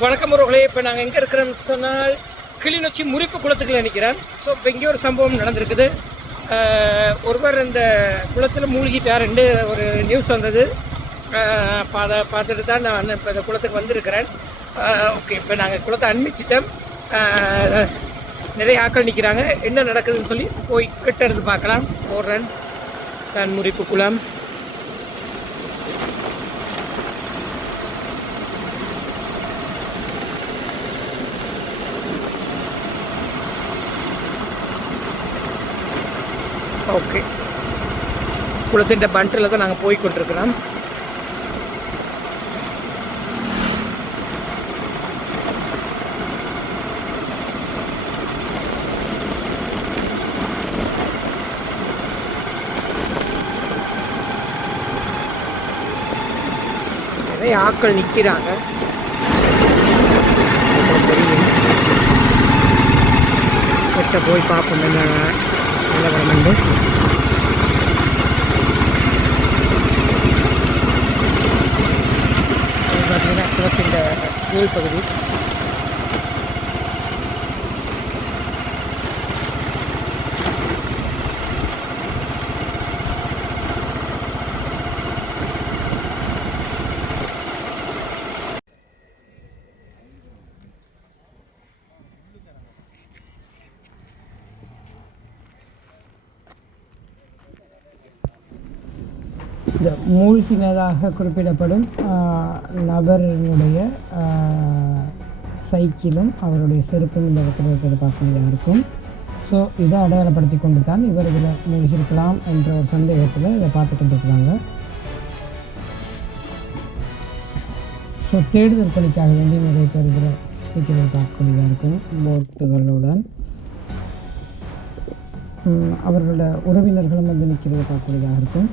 வணக்கம் உறவுகளே இப்போ நாங்கள் எங்கே இருக்கிறோம்னு சொன்னால் கிளிநொச்சி முறிப்பு குளத்துக்குள்ள நிற்கிறேன் ஸோ இப்போ இங்கே ஒரு சம்பவம் நடந்திருக்குது. ஒருவர் இந்த குளத்தில் ரெண்டு ஒரு நியூஸ் வந்தது. அஹ், அதை பார்த்துட்டு தான் நான் இப்போ இந்த குளத்துக்கு வந்திருக்கிறேன். ஓகே இப்போ நாங்கள் குளத்தை அண்மிச்சிட்டோம். நிறைய ஆக்கள் நிற்கிறாங்க என்ன நடக்குதுன்னு சொல்லி போய் கிட்ட இருந்து பார்க்கலாம். போடுறேன் தான் முறிப்பு குளம். ഓക്കെ കുളത്തിൻ്റെ ബണ്ടിലൊക്കെ ഞങ്ങൾ പോയിക്കൊണ്ടിരിക്കണം நிறைய ஆட்கள் நிற்கிறாங்க கிட்ட போய் பார்ப்போம் என்ன நிலவரம் இது பார்த்தீங்கன்னா குளத்தின் இந்த மூழ்கினதாக குறிப்பிடப்படும் நபரினுடைய சைக்கிளும் அவருடைய செருப்பும் இந்த இடத்துல இருக்கிறது பார்க்கக்கூடியதாக இருக்கும். ஸோ இதை அடையாளப்படுத்தி கொண்டு தான் இவர் இதில் மூழ்கியிருக்கலாம் என்ற ஒரு சந்தேகத்தில் இதை பார்த்து கொண்டிருக்கிறாங்க. ஸோ தேடுதல் பணிக்காக வேண்டி நிறைய பேர் இதில் நிற்கிறத பார்க்கக்கூடியதாக இருக்கும். போட்டுகளுடன் அவர்களோட உறவினர்களும் வந்து நிற்கிறத பார்க்கக்கூடியதாக இருக்கும்.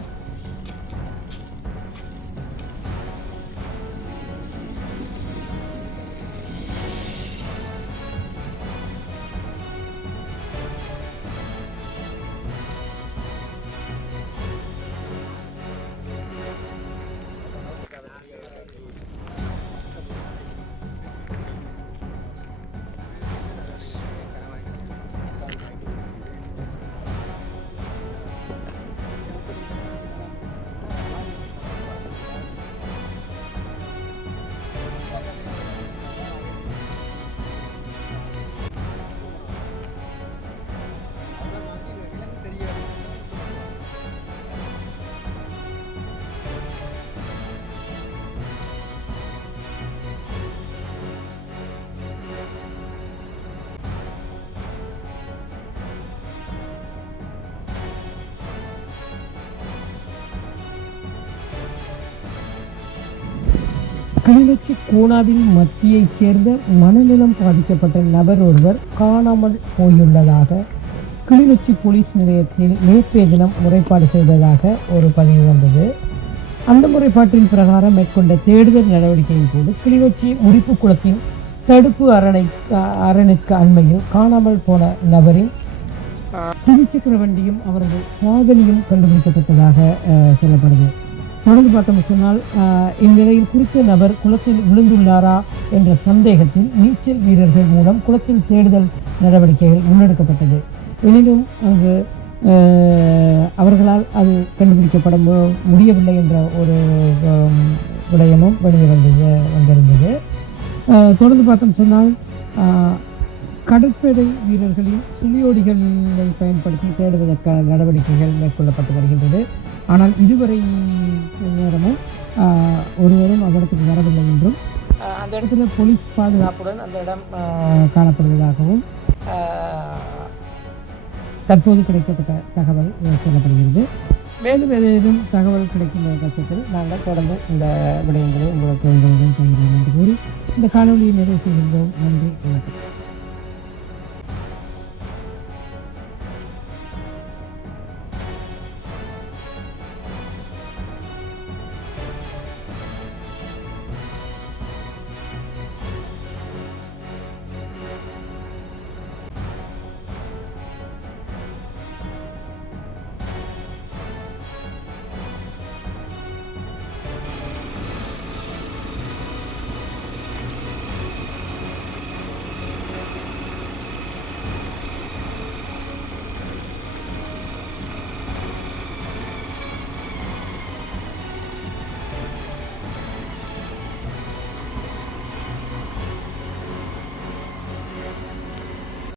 கிளிநொச்சி கூனாவின் மத்தியைச் சேர்ந்த மனநலம் பாதிக்கப்பட்ட நபர் ஒருவர் காணாமல் போயுள்ளதாக கிளிநொச்சி போலீஸ் நிலையத்தில் நேற்றைய தினம் முறைப்பாடு செய்ததாக ஒரு பதிவு வந்தது. அந்த முறைப்பாட்டின் பிரகாரம் மேற்கொண்ட தேடுதல் நடவடிக்கையின் போது கிளிநொச்சி முறிப்பு குளத்தின் தடுப்பு அரணை அரணுக்கு அண்மையில் காணாமல் போன நபரின் துவிச்சக்கர வண்டியும் அவரது காதலியும் கண்டுபிடிக்கப்பட்டதாக சொல்லப்படுது. தொடர்ந்து பார்த்தோம் சொன்னால் இந்நிலையில் குறித்த நபர் குளத்தில் விழுந்துள்ளாரா என்ற சந்தேகத்தில் நீச்சல் வீரர்கள் மூலம் குளத்தில் தேடுதல் நடவடிக்கைகள் முன்னெடுக்கப்பட்டது. எனினும் அங்கு அவர்களால் அது கண்டுபிடிக்கப்பட மு- முடியவில்லை என்ற ஒரு விடயமும் வெளியே வந்தது வந்திருந்தது. தொடர்ந்து பார்த்தோம் சொன்னால் கடற்படை வீரர்களின் சுழியோடிகளை பயன்படுத்தி தேடுவதற்கான நடவடிக்கைகள் மேற்கொள்ளப்பட்டு வருகின்றது. ஆனால் இதுவரை நேரமும் ஆஹ், ஒருவரும் அவ்விடத்துக்கு வரவில்லை என்றும் அந்த இடத்துல போலீஸ் பாதுகாப்புடன் அந்த இடம் காணப்படுவதாகவும் தற்போது கிடைக்கப்பட்ட தகவல் சொல்லப்படுகிறது. மேலும் ஏதேனும் தகவல் கிடைக்கும் பட்சத்தில் நாங்கள் தொடர்ந்து இந்த விடயங்களை உங்களுக்கு என்று கூறி இந்த காணொலியை நிறைவு செய்கின்றோம். நன்றி வணக்கம்.